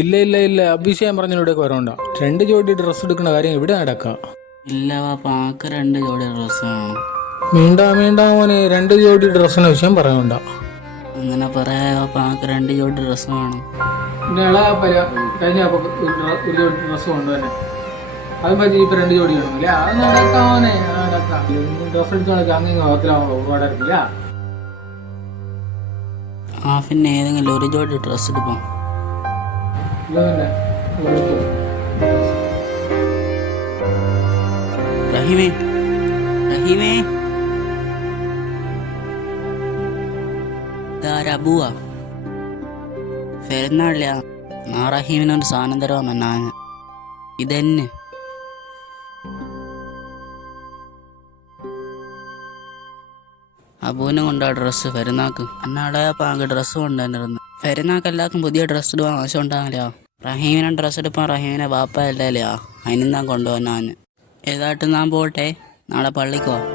ഇല്ല ഇല്ല ഇല്ല, അഭിഷേകം പറഞ്ഞ ഇവിടേക്ക് വരണ്ട. 2 ജോഡി ഡ്രസ്സ് എടുക്കുന്ന കാര്യം ഇവിടെ നടക്കാം. ഇല്ല വാപ്പ, ആക്ക് 2 ജോഡി ഡ്രസ്സ് വേണം. മീണ്ടാ മോനെ, 2 ജോഡി ഡ്രസ്സിന് വിഷയം പറയണ്ട. അങ്ങനെ പറയാ വാപ്പ, ആക്ക് 2 ജോഡി ഡ്രസ്സ് വേണം. കഴിഞ്ഞ ഒരു ജോഡി ഡ്രസ്സ് കൊണ്ടുതന്നെ അത് പറ്റി ഇപ്പൊ 2 ജോഡി വേണമെന്നില്ല. അത് നടക്കാമോനെ, നടക്കാം. ഡ്രസ്സ് എടുത്ത് നടക്കാം. അങ്ങനെ ഭാഗത്തിലാവുള്ളൂ, ഒരുപാടായിരിക്കില്ല. പിന്നെ ഏതെങ്കിലും 1 ജോഡി ഡ്രസ്സ് എടുക്കാം. റഹീമേ, റഹീമേ, ഇതാരബുവാ പെരുന്നാളില്ല. ആ റഹീമിനൊരു സാധനം തരാമെന്ന് ഞാൻ ഇതന്നെ. അബൂനെ കൊണ്ടാ ഡ്രസ്സ് പെരുന്നാക്ക്. എന്നാടെ പാങ്ക് ഡ്രസ്സ് കൊണ്ടുവന്നിരുന്നു. പെരുന്നാക്ക് എല്ലാവർക്കും പുതിയ ഡ്രസ്സ് ഇടുവാൻ ആവശ്യം ഉണ്ടാകില്ല. റഹീമിനെ ഡ്രസ്സ് എടുപ്പാൻ റഹീമിനെ ബാപ്പ അല്ലേ, അതിനും ഞാൻ കൊണ്ടുപോകാൻ. ഏതായിട്ട് ഞാൻ പോട്ടെ, നാളെ പള്ളിക്ക് പോവാം.